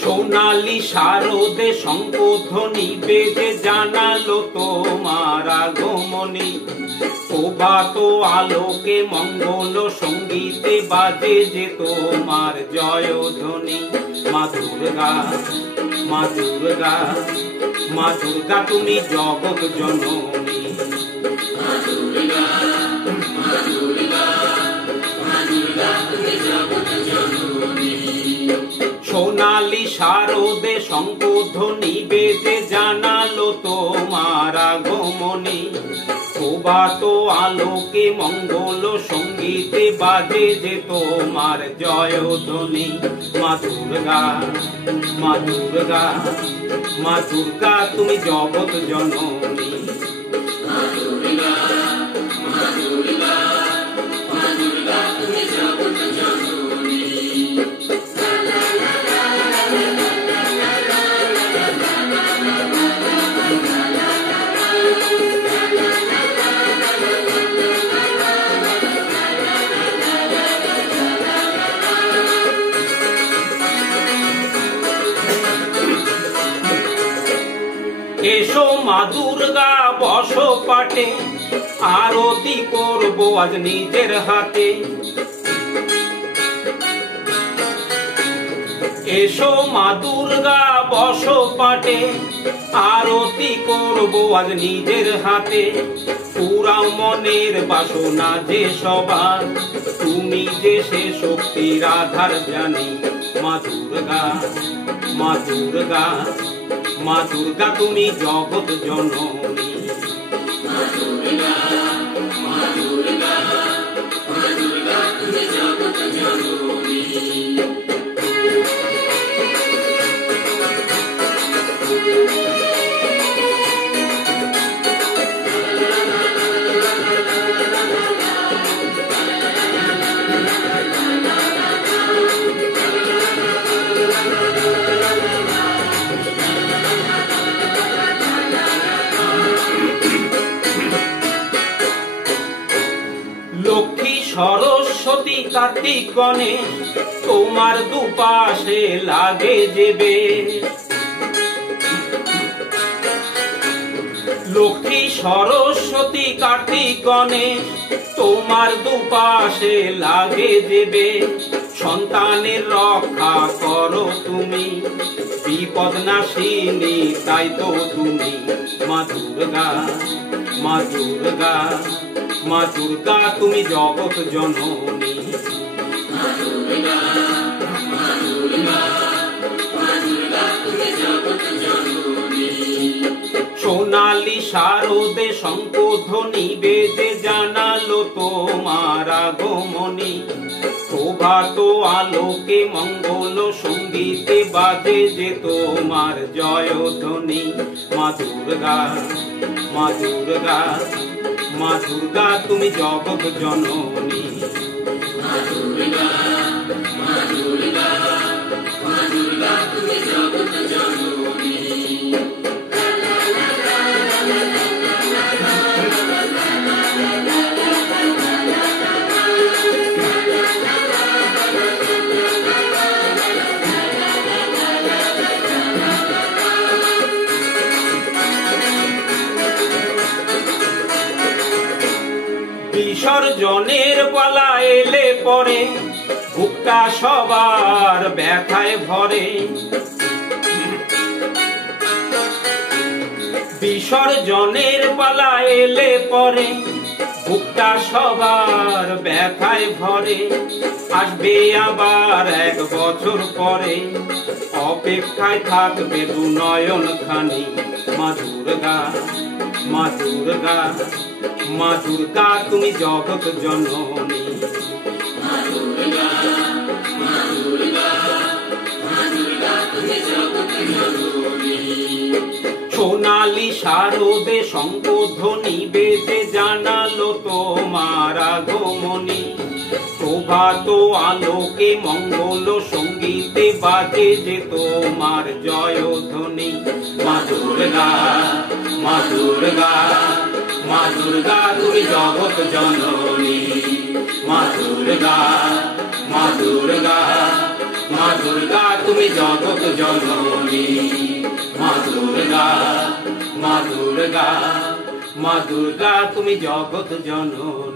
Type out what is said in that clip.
সোনালী শারদে শঙ্খধ্বনি বেজে জানালো তোমার আগমনী। প্রভাত আলোকে মঙ্গল সঙ্গীতে বাজে যে তোমার জয়ধ্বনি। মা দুর্গা, মা দুর্গা, মা দুর্গা তুমি জগৎ জননী। মা দুর্গা, মা দুর্গা, মা দুর্গা তুমি জগৎ জননী। সোনালী শারদে শঙ্খধ্বনি বেজে জানালো তোমার আগমনী। প্রভাত আলোকে মঙ্গল সঙ্গীতে বাজে যে তোমার জয়ধ্বনি। মা দুর্গা, মা দুর্গা, মা দুর্গা তুমি জগৎ জননী। মা দুর্গা, মা দুর্গা, মা দুর্গা তুমি জগৎ জননী। এসো মা দুর্গা বসো পাটে, আরতি করবো আজ নিজের হাতে। এসো মা দুর্গা বসো পাটে, আরতি করবো আজ নিজের হাতে। পুরাও মনের বাসনা যে সবার, তুমি যে সে শক্তির আধার জানি। মা দুর্গা, মা দুর্গা, মা দুর্গা তুমি জগৎ জননী। মা দুর্গা, মা দুর্গা, মা দুর্গা তুমি জগৎ জননী। লক্ষ্মী সরস্বতী কার্তিক গণেশ তোমার দুপাশে লাগে যেবে। লক্ষ্মী সরস্বতী কার্তিক গণেশ তোমার দুপাশে লাগে যেবে। সন্তানের রক্ষা করো তুমি, বিপদ নাশিনী তাই তো তুমি। মা দুর্গা, মা দুর্গা, মা দুর্গা তুমি জগৎ জননী। মা দুর্গা, মা দুর্গা, মা দুর্গা তুমি জগৎ জননী। সোনালী শারদে শঙ্খধ্বনি বেজে জানালো তোমার আগমনী। প্রভাত আলোকে মঙ্গল সঙ্গীতে বাজে যে তোমার জয়ধ্বনি। মা দুর্গা, মা দুর্গা, মা দুর্গা তুমি জগৎ জননী। মা দুর্গা, মা দুর্গা, মা দুর্গা তুমি জগৎ জননী। বিসর্জনের পালা এলে পরে বুকটা সবার ব্যথায় ভরে। বিসর্জনের পালা এলে পরে বুকটা সবার ব্যথায় ভরে। আসবে আবার এক বছর পরে, অপেক্ষায় থাকবে দু নয়ন খানি। মা দুর্গা, মা দুর্গা, মা দুর্গা তুমি জগৎ জননী। মা দুর্গা, মা দুর্গা, মা দুর্গা তুমি জগৎ জননী। কালী শারদে শঙ্খধ্বনি বেজে জানালো তোমার আগমনী। প্রভাত আলোকে মঙ্গল সঙ্গীতে বাজে যে তোমার জয়ধ্বনি। মা দুর্গা, মা দুর্গা, মা দুর্গা তুমি জগৎ জননী। মা দুর্গা, মা দুর্গা, মা দুর্গা তুমি জগৎ জননী। মা দুর্গা, মা দুর্গা, মা দুর্গা তুমি জগৎ জননী।